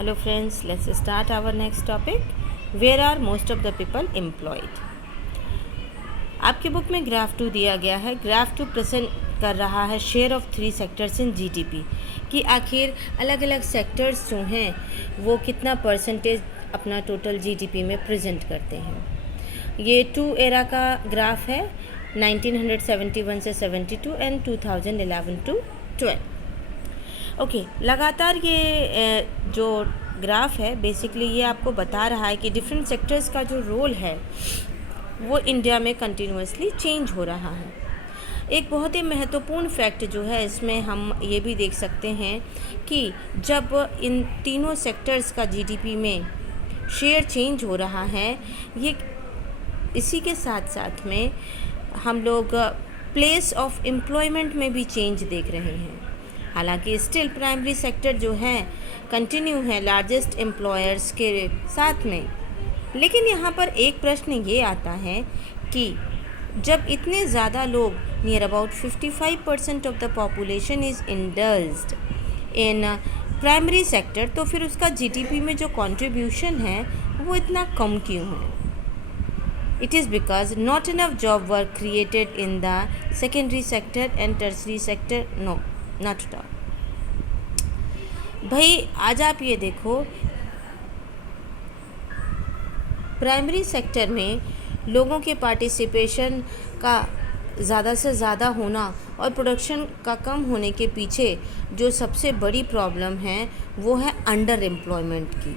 Hello friends, let's start our next topic. Where are most of the people employed? आपके book में graph 2 दिया गया है. Graph 2 present कर रहा है share of 3 sectors in GDP कि आखिर अलग अलग सेक्टर्स जो हैं वो कितना परसेंटेज अपना टोटल जीडीपी में प्रेजेंट करते हैं. ये 2 एरा का ग्राफ है, 1971 से 72 एंड 2011 टू 12. ओके, लगातार ये जो ग्राफ है बेसिकली ये आपको बता रहा है कि डिफरेंट सेक्टर्स का जो रोल है वो इंडिया में कंटिन्यूसली चेंज हो रहा है. एक बहुत ही महत्वपूर्ण फैक्ट जो है इसमें हम ये भी देख सकते हैं कि जब इन तीनों सेक्टर्स का जीडीपी में शेयर चेंज हो रहा है, ये इसी के साथ साथ में हम लोग प्लेस ऑफ एम्प्लॉयमेंट में भी चेंज देख रहे हैं. हालांकि स्टिल प्राइमरी सेक्टर जो है कंटिन्यू है लार्जेस्ट एम्प्लॉयर्स के साथ में. लेकिन यहाँ पर एक प्रश्न ये आता है कि जब इतने ज़्यादा लोग, near about 55% of the population is indulged in primary sector, तो फिर उसका जीडीपी में जो कंट्रीब्यूशन है वो इतना कम क्यों है? It is because not enough job were created in the secondary sector and tertiary sector. No, not at all. भाई आज आप ये देखो, प्राइमरी सेक्टर में लोगों के पार्टिसिपेशन का ज़्यादा से ज़्यादा होना और प्रोडक्शन का कम होने के पीछे जो सबसे बड़ी प्रॉब्लम है वो है अंडर एम्प्लॉयमेंट की.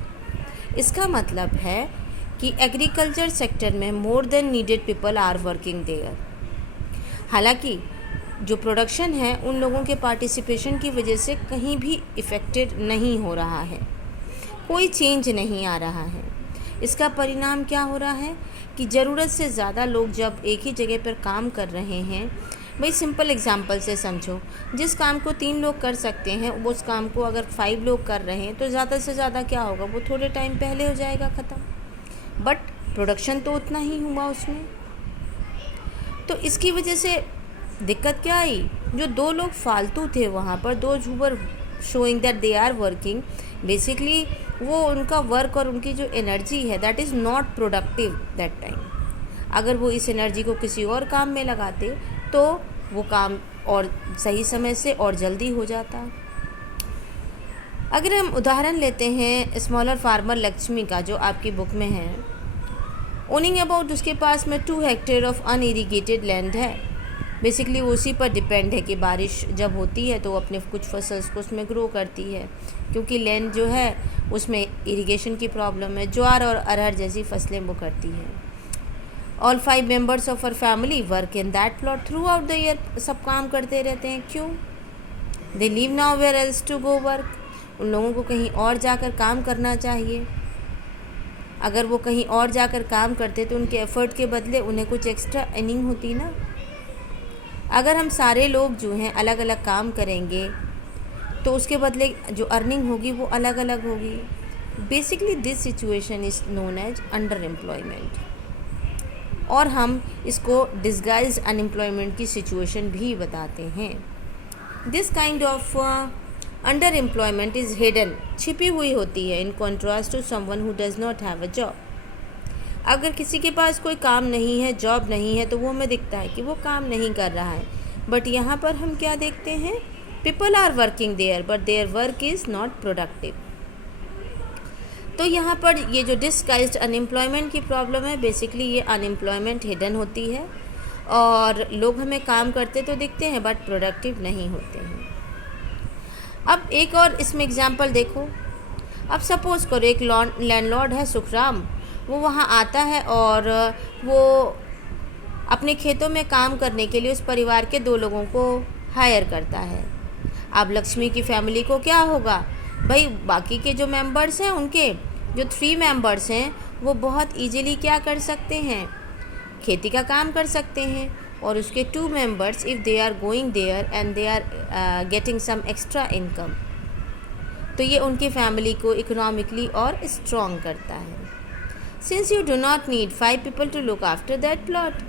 इसका मतलब है कि एग्रीकल्चर सेक्टर में more than needed people are working there. हालांकि जो प्रोडक्शन है उन लोगों के पार्टिसिपेशन की वजह से कहीं भी इफ़ेक्टेड नहीं हो रहा है, कोई चेंज नहीं आ रहा है. इसका परिणाम क्या हो रहा है कि ज़रूरत से ज़्यादा लोग जब एक ही जगह पर काम कर रहे हैं, भाई सिंपल एग्जांपल से समझो, जिस काम को 3 लोग कर सकते हैं उस काम को अगर 5 लोग कर रहे हैं तो ज़्यादा से ज़्यादा क्या होगा, वो थोड़े टाइम पहले हो जाएगा ख़त्म. बट प्रोडक्शन तो उतना ही हुआ उसमें. तो इसकी वजह से दिक्कत क्या आई, जो 2 लोग फालतू थे वहाँ पर, those who were showing that they are working, basically वो उनका वर्क और उनकी जो एनर्जी है that is not productive that time. अगर वो इस एनर्जी को किसी और काम में लगाते तो वो काम और सही समय से और जल्दी हो जाता. अगर हम उदाहरण लेते हैं स्मॉलर फार्मर लक्ष्मी का जो आपकी बुक में है, ओनिंग अबाउट उसके पास में 2 हेक्टेयर ऑफ अनइरिगेटेड लैंड है. बेसिकली उसी पर डिपेंड है कि बारिश जब होती है तो वो अपने कुछ फसल्स को उसमें ग्रो करती है, क्योंकि लैंड जो है उसमें इरिगेशन की प्रॉब्लम है. ज्वार और अरहर जैसी फसलें वो करती है. All 5 members of her family work in that plot throughout the year. सब काम करते रहते हैं. क्यों? They leave nowhere else to go work. उन लोगों को कहीं और जाकर काम करना चाहिए. अगर वो कहीं और जाकर काम करते तो उनके एफ़र्ट के बदले उन्हें कुछ एक्स्ट्रा अर्निंग होती ना. अगर हम सारे लोग जो हैं अलग अलग काम करेंगे तो उसके बदले जो अर्निंग होगी वो अलग अलग होगी. Basically this situation is known as under employment, और हम इसको डिस्गाइज्ड अनएम्प्लॉयमेंट की सिचुएशन भी बताते हैं. This kind of under employment is hidden, छिपी हुई होती है, in contrast to someone who does not have a job. अगर किसी के पास कोई काम नहीं है, जॉब नहीं है, तो वो हमें दिखता है कि वो काम नहीं कर रहा है. बट यहाँ पर हम क्या देखते हैं, people are working there but their work is not productive. तो यहाँ पर ये जो डिस्गाइज्ड अनएम्प्लॉयमेंट की प्रॉब्लम है, बेसिकली ये अनएम्प्लॉयमेंट हिडन होती है और लोग हमें काम करते तो दिखते हैं बट प्रोडक्टिव नहीं होते हैं. अब एक और इसमें एग्जांपल देखो. अब सपोज़ करो एक लैंडलॉर्ड है सुखराम, वो वहाँ आता है और वो अपने खेतों में काम करने के लिए उस परिवार के 2 लोगों को हायर करता है. अब लक्ष्मी की फैमिली को क्या होगा, भाई बाकी के जो मेंबर्स हैं उनके जो 3 मेंबर्स हैं वो बहुत इजीली क्या कर सकते हैं, खेती का काम कर सकते हैं. और उसके 2 members if they are going there and they are getting some extra income, तो ये उनकी फैमिली को इकोनॉमिकली और स्ट्रॉन्ग करता है. Since you do not need 5 people to look after that plot,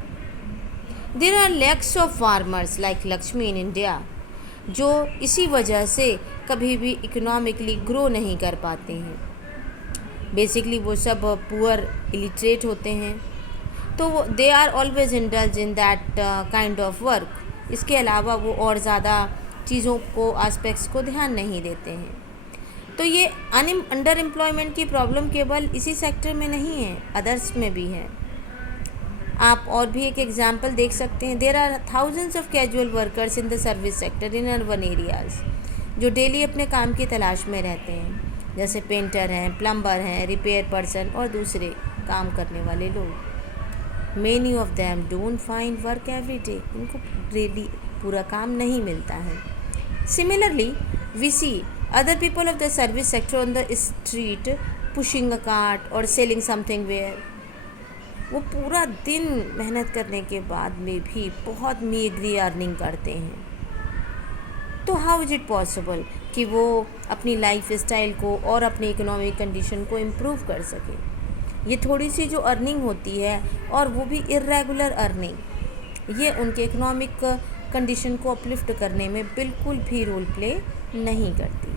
there are lakhs of farmers like Lakshmi in India जो इसी वजह से कभी भी इकोनॉमिकली ग्रो नहीं कर पाते हैं। बेसिकली वो सब पुअर इलिटरेट होते हैं, तो वो they are always indulge in that kind of work. इसके अलावा वो और ज़्यादा चीज़ों को, एस्पेक्ट्स को ध्यान नहीं देते हैं। तो ये अंडर एम्प्लॉयमेंट की प्रॉब्लम केवल इसी सेक्टर में नहीं है, अदर्स में भी है। आप और भी एक एग्जांपल देख सकते हैं। There are thousands of casual workers in the service sector in urban areas, जो डेली अपने काम की तलाश में रहते हैं, जैसे पेंटर हैं, प्लम्बर हैं, रिपेयर पर्सन और दूसरे काम करने वाले लोग। Many of them don't find work every day, इनको डेली पूरा काम नहीं मिलता है। Similarly we see other people of the service sector on the street pushing a cart और सेलिंग समथिंग वेयर। वो पूरा दिन मेहनत करने के बाद में भी बहुत मीगरी अर्निंग करते हैं। तो हाउ इज़ इट पॉसिबल कि वो अपनी लाइफ स्टाइल को और अपनी इकोनॉमिक कंडीशन को इम्प्रूव कर सके? ये थोड़ी सी जो अर्निंग होती है, और वो भी इर्रेगुलर अर्निंग, ये उनके इकोनॉमिक कंडीशन को अपलिफ्ट करने में बिल्कुल भी रोल प्ले नहीं करती।